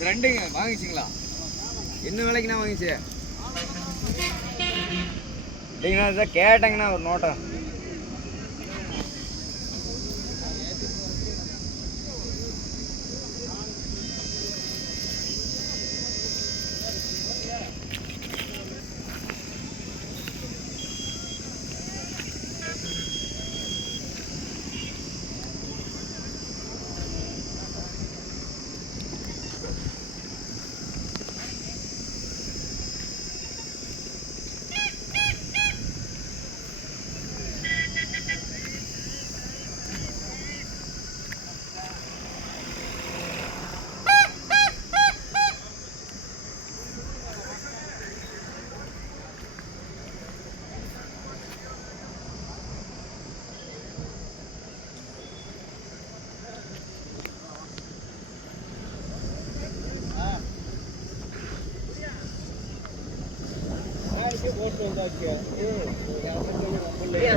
இது ரெண்டுங்க வாங்கிச்சிங்களா? என்ன விலைக்குண்ணா வாங்கிச்சு? இல்லைங்கண்ணா கேட்டேங்கண்ணா ஒரு நோட்டம்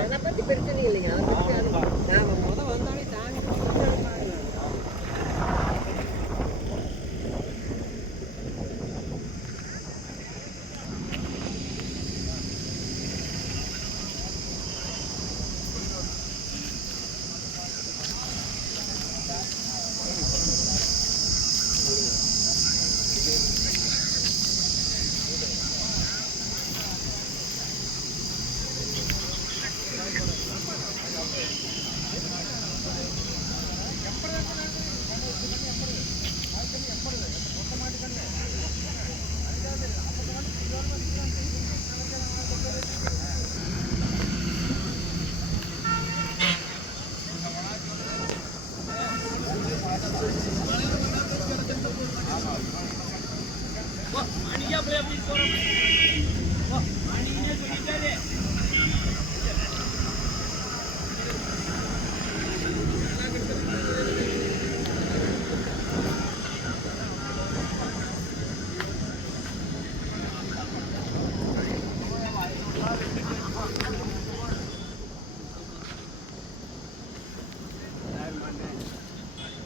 அதை பத்தி பிரச்சனை இல்லைங்க. அதை பத்தி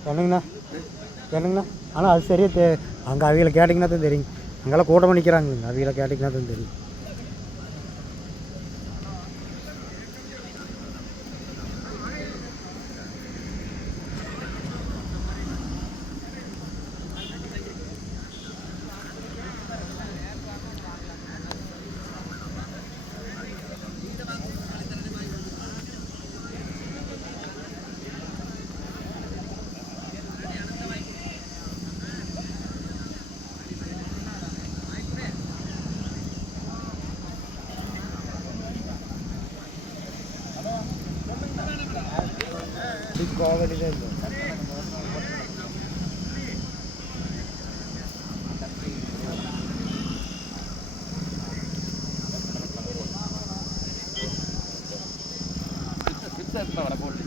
என்னங்கண்ணா? என்னங்கண்ணா? ஆனால் அது சரியாக தே அங்கே அவங்கள கேட்டிங்கன்னா தான் தெரியும். இங்கெல்லாம் கூட்டமாக நிற்கிறாங்க அவிகளை கேட்டிங்கன்னா தான் தெரியும். வேண்டியதாக இருக்கும் வரப்போகுது